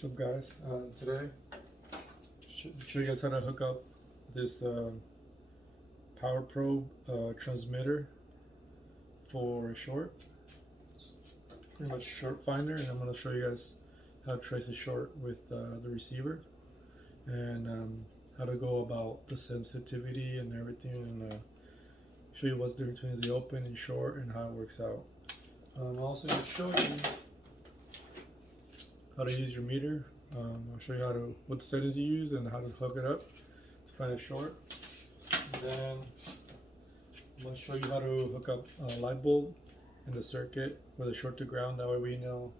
What's up, guys? Today, show you guys how to hook up this power probe transmitter for a short. It's pretty much a short finder, and I'm going to show you guys how to trace a short with the receiver, and how to go about the sensitivity and everything, and show you what's the difference between the open and short and how it works out. I'm also going to show you how to use your meter. I'll show you what settings you use and how to hook it up to find a short. And then I'm going to show you how to hook up a light bulb in the circuit with a short to ground. That way we know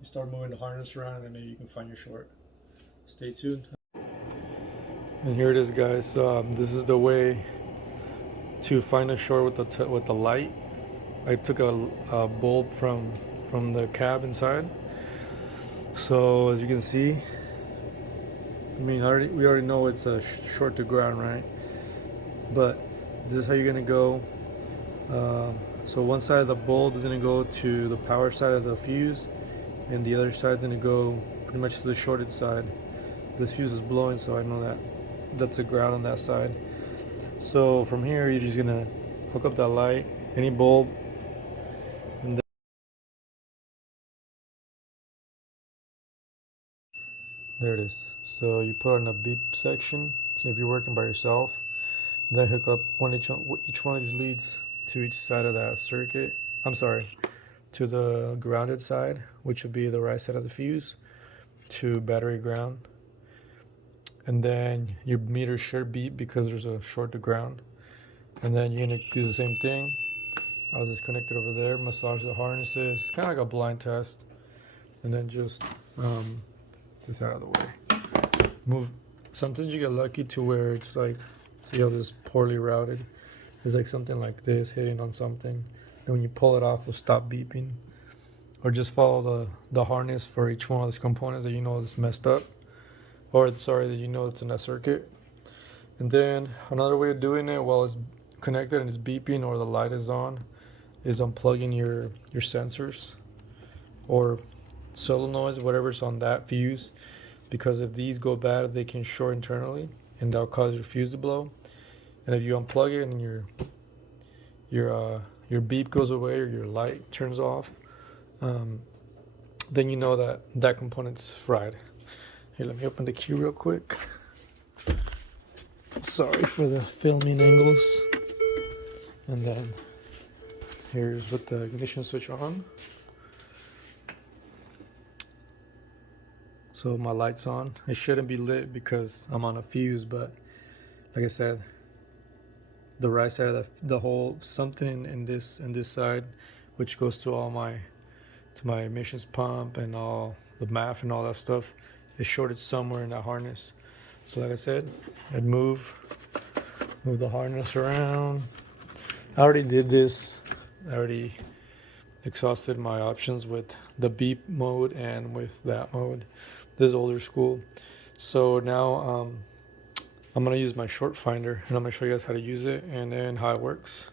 you start moving the harness around and maybe you can find your short. Stay tuned. And here it is, guys. This is the way to find a short with the light. I took a bulb from the cab inside. So as you can see, I mean, we already know it's a short to ground, right? But this is how you're gonna go. So one side of the bulb is gonna go to the power side of the fuse, and the other side is gonna go pretty much to the shorted side. This fuse is blowing, so I know that that's a ground on that side. So from here, you're just gonna hook up that light, any bulb, and there it is. So you put on a beep section. So if you're working by yourself, then hook up each one of these leads to each side of that circuit. I'm sorry, to the grounded side, which would be the right side of the fuse, to battery ground. And then your meter should beep because there's a short to ground. And then you're gonna do the same thing. I'll just connect it over there, massage the harnesses. It's kind of like a blind test. And then just this out of the way. Move. Sometimes you get lucky to where it's like, see how this is poorly routed? It's like something like this hitting on something. And when you pull it off, it'll stop beeping. Or just follow the harness for each one of these components that you know is messed up. Or sorry, that you know it's in that circuit. And then another way of doing it while it's connected and it's beeping or the light is on is unplugging your sensors or solenoids, whatever's on that fuse, because if these go bad, they can short internally and that'll cause your fuse to blow. And if you unplug it and your beep goes away or your light turns off, then you know that component's fried. Here, let me open the key real quick. Sorry for the filming angles. And then here's with the ignition switch on. So my light's on. It shouldn't be lit because I'm on a fuse, but like I said, the right side of the whole something in this side, which goes to all my emissions pump and all the MAF and all that stuff, is shorted somewhere in that harness. So like I said, I'd move the harness around. I already did this. I already exhausted my options with the beep mode and with that mode. This is older school. So now I'm gonna use my short finder and I'm gonna show you guys how to use it and then how it works.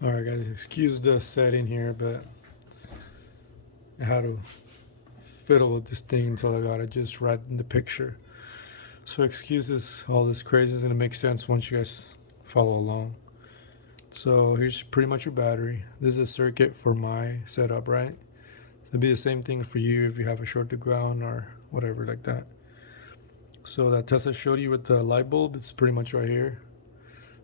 All right, guys, excuse the setting here, but I had to fiddle with this thing until I got it just right in the picture. So excuse this, all this crazy is gonna make sense once you guys follow along. So here's pretty much your battery. This is a circuit for my setup, right? So it'd be the same thing for you if you have a short to ground or whatever like that. So that test I showed you with the light bulb, it's pretty much right here.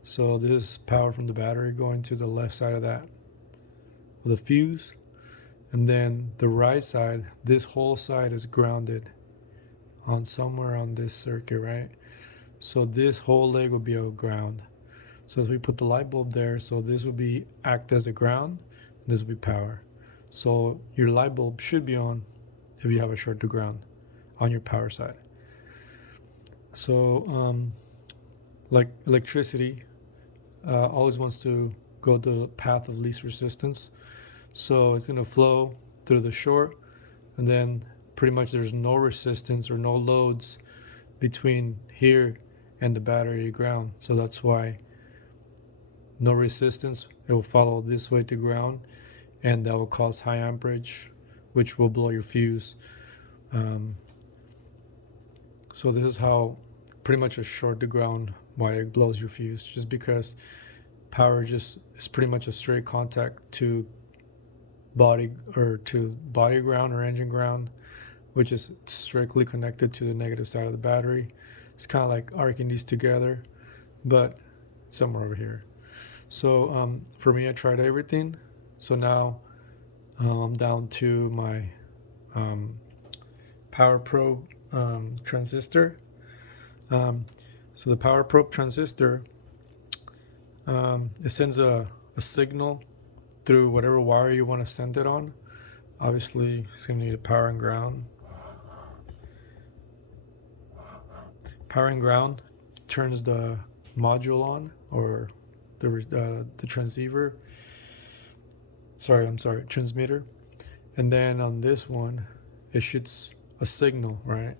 So this is power from the battery going to the left side of that with a fuse. And then the right side, this whole side is grounded on somewhere on this circuit, right? So this whole leg will be a ground. So as we put the light bulb there, so this would be act as a ground, this will be power. So your light bulb should be on if you have a short to ground on your power side. So like electricity always wants to go the path of least resistance. So it's gonna flow through the short, and then pretty much there's no resistance or no loads between here and the battery ground. So that's why no resistance, it will follow this way to ground, and that will cause high amperage, which will blow your fuse. So this is how pretty much a short to ground wire blows your fuse, just because power just is pretty much a straight contact to body ground or engine ground, which is strictly connected to the negative side of the battery. It's kind of like arcing these together, but somewhere over here. So for me, I tried everything. So now I'm down to my power probe transistor. So the power probe transistor, it sends a signal through whatever wire you want to send it on. Obviously, it's going to need a power and ground. Power and ground turns the module on, or the transceiver. Transmitter. And then on this one, it shoots a signal, right?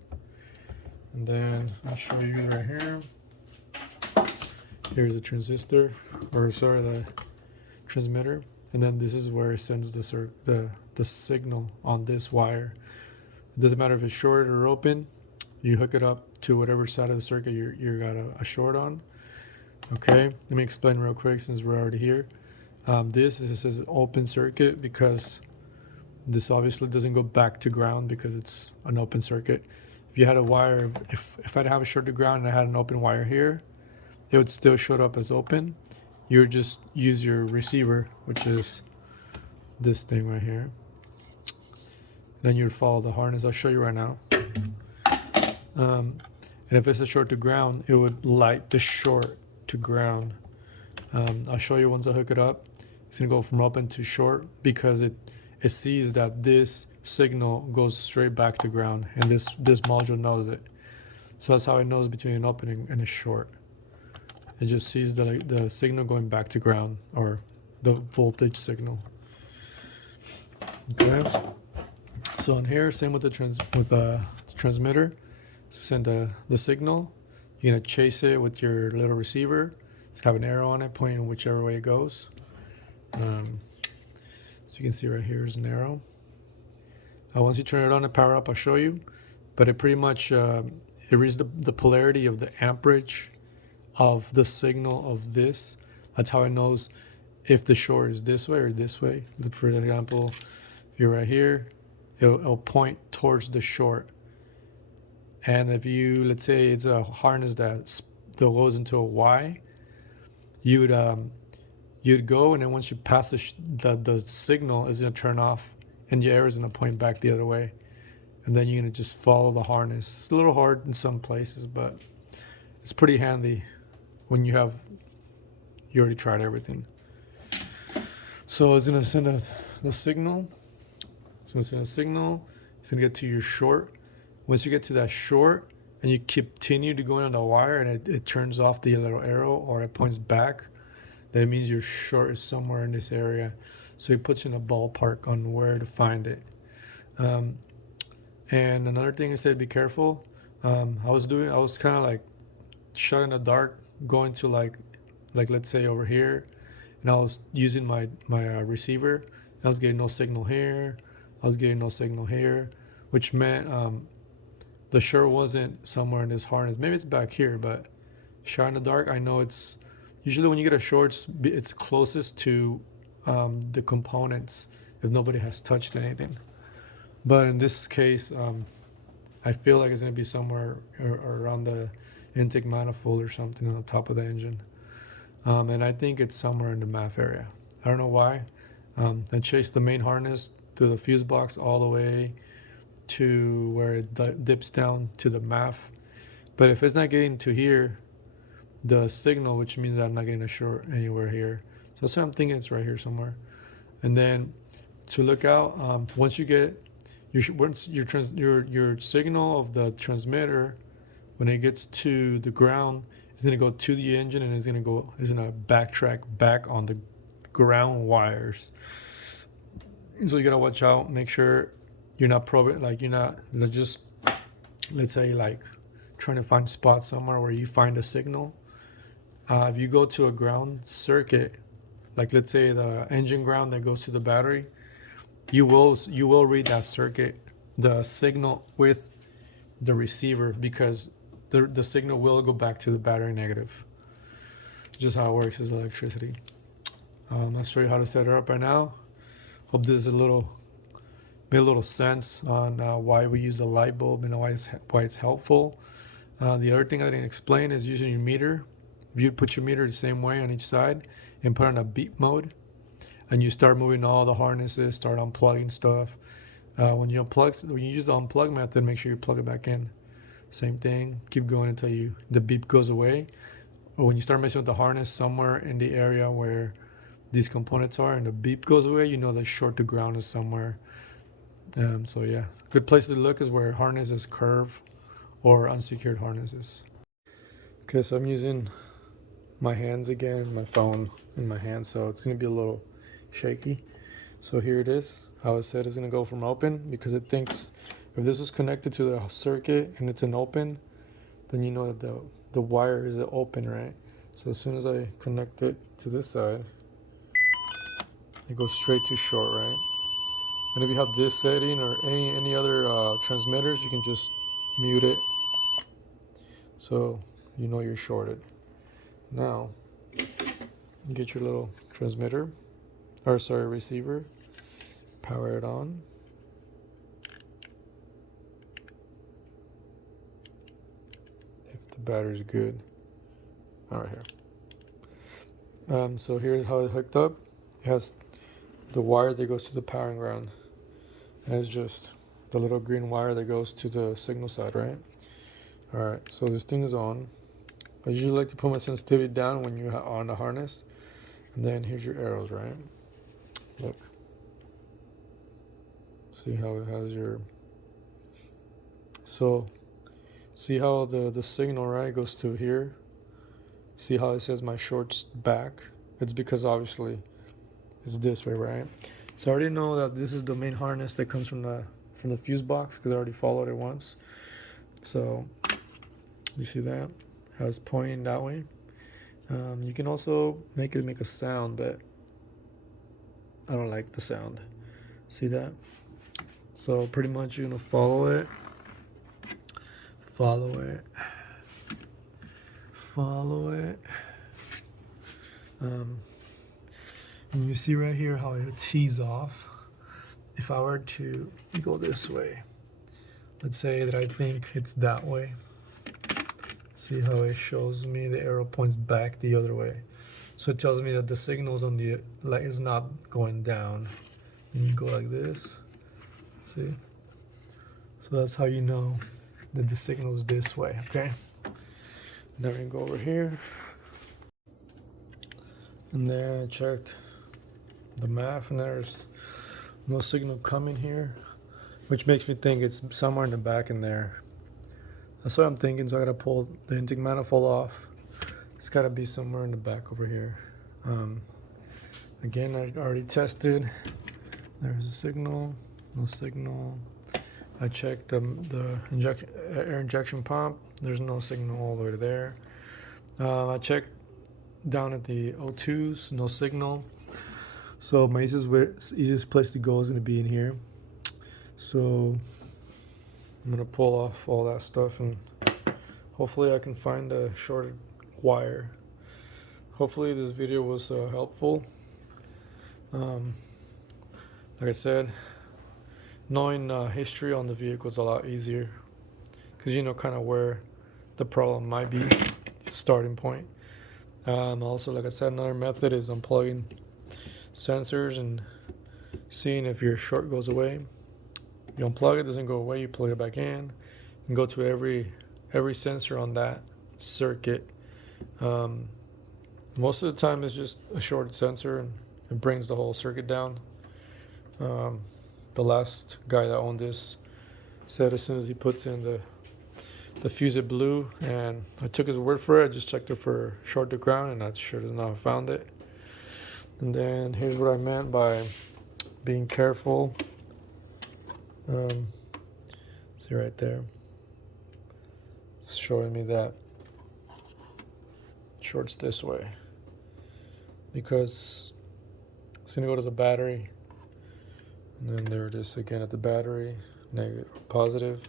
And then I'll show you right here. Here's the transistor, or sorry, the transmitter. And then this is where it sends the signal on this wire. It doesn't matter if it's short or open. You hook it up to whatever side of the circuit you got a short on. Okay, let me explain real quick since we're already here. This is an open circuit because this obviously doesn't go back to ground because it's an open circuit. If you had a wire, if I'd have a short to ground and I had an open wire here, it would still show up as open. You would just use your receiver, which is this thing right here. Then you'd follow the harness. I'll show you right now. And if it's a short to ground, it would light the short to ground. I'll show you once I hook it up. It's gonna go from open to short because it sees that this signal goes straight back to ground, and this module knows it. So that's how it knows between an open and a short. It just sees the signal going back to ground, or the voltage signal. Okay. So in here, same with the transmitter. Send the signal. You're gonna chase it with your little receiver. It's got an arrow on it pointing whichever way it goes. So you can see right here is an arrow. Once you turn it on and power up, I'll show you. But it pretty much it reads the polarity of the amperage of the signal of this. That's how it knows if the short is this way or this way. For example, if you're right here, it'll point towards the short. And if you, let's say it's a harness that goes into a Y, you'd go, and then once you pass the signal is gonna turn off, and your arrow is gonna point back the other way, and then you're gonna just follow the harness. It's a little hard in some places, but it's pretty handy when you already tried everything. So it's gonna send the signal. It's gonna send a signal. It's gonna get to your short. Once you get to that short and you continue to go on the wire and it turns off the little arrow or it points back, that means your short is somewhere in this area. So it puts you in a ballpark on where to find it. And another thing I said, be careful. I was kind of like shot in the dark, going to like let's say over here, and I was using my receiver. I was getting no signal here. I was getting no signal here, which meant the short wasn't somewhere in this harness. Maybe it's back here, but shot in the dark, I know it's usually when you get a short, it's closest to the components if nobody has touched anything. But in this case, I feel like it's going to be somewhere around the intake manifold or something on the top of the engine. And I think it's somewhere in the MAF area. I don't know why. I chased the main harness through the fuse box all the way to where it dips down to the MAF. But if it's not getting to here, the signal, which means that I'm not getting a short anywhere here. So that's why I'm thinking it's right here somewhere. And then to look out, once you get your signal of the transmitter, when it gets to the ground, it's gonna go to the engine and it's gonna backtrack back on the ground wires. So you gotta watch out, make sure you're not probing, like you're not just, let's say, like trying to find spots somewhere where you find a signal. If you go to a ground circuit, like let's say the engine ground that goes to the battery, you will read that circuit the signal with the receiver, because the signal will go back to the battery negative. Just how it works is electricity. I'll show you how to set it up right now. Hope this is made a little sense on why we use the light bulb and why it's helpful. The other thing I didn't explain is using your meter. If you put your meter the same way on each side and put on a beep mode, and you start moving all the harnesses, start unplugging stuff. When you use the unplug method, make sure you plug it back in. Same thing. Keep going until the beep goes away. Or when you start messing with the harness somewhere in the area where these components are and the beep goes away, you know the short to ground is somewhere. So yeah, good place to look is where harnesses curve or unsecured harnesses. Okay, so I'm using my hands again, my phone in my hand, so it's gonna be a little shaky. So here it is. How I said it's gonna go from open, because it thinks if this was connected to the circuit and it's an open, then you know that the wire is open, right? So as soon as I connect it to this side, it goes straight to short, right? And if you have this setting or any other transmitters, you can just mute it, so you know you're shorted. Now, get your little transmitter, or sorry, receiver, power it on. If the battery's good. All right, here. So here's how it's hooked up. It has the wire that goes to the powering ground. And it's just the little green wire that goes to the signal side, right? All right, so this thing is on. I usually like to put my sensitivity down when you're on the harness. And then here's your arrows, right? Look. See how it has your... So, see how the signal, right, goes to here? See how it says my short's back? It's because obviously it's this way, right? So I already know that this is the main harness that comes from the fuse box, because I already followed it once. So you see that? How it's pointing that way. You can also make it make a sound, but I don't like the sound. See that? So pretty much you're gonna follow it. And you see right here how it tees off. If I were to go this way, let's say that I think it's that way. See how it shows me the arrow points back the other way. So it tells me that the signal's on the light is not going down. And you go like this. See? So that's how you know that the signal is this way, okay? Then we go over here. And then I checked the map, and there's no signal coming here, which makes me think it's somewhere in the back in there. That's what I'm thinking, so I gotta pull the intake manifold off. It's gotta be somewhere in the back over here. Again, I already tested. There's a signal, no signal. I checked the air injection pump. There's no signal all the way to there. I checked down at the O2s, no signal. So my easiest place to go is gonna be in here. So I'm gonna pull off all that stuff, and hopefully I can find a shorted wire. Hopefully this video was helpful. Like I said, knowing history on the vehicle is a lot easier, because you know kind of where the problem might be, starting point. Also, like I said, another method is unplugging sensors and seeing if your short goes away. You unplug it, doesn't go away, you plug it back in, and go to every sensor on that circuit. Most of the time it's just a shorted sensor, and it brings the whole circuit down. The last guy that owned this said as soon as he puts in the fuse, it blew, and I took his word for it. I just checked it for short to ground, and that sure does not have found it. And then here's what I meant by being careful. See right there, it's showing me that shorts this way, because it's gonna go to the battery, and then there it is again at the battery. negative, positive,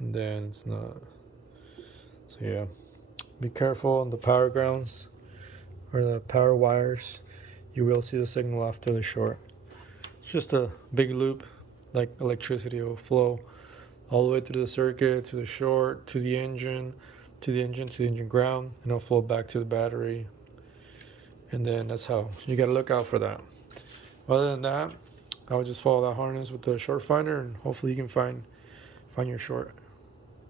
and then it's not. So yeah, be careful on the power grounds or the power wires. You will see the signal after the short. It's just a big loop, like electricity will flow all the way through the circuit to the short, to the engine, to the engine ground, and it'll flow back to the battery. And then that's how you got to look out for that. Other than that, I would just follow that harness with the short finder, and hopefully you can find your short.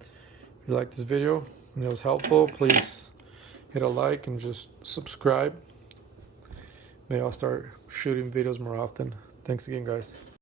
If you like this video and it was helpful, please hit a like and just subscribe. Maybe I'll start shooting videos more often. Thanks again, guys.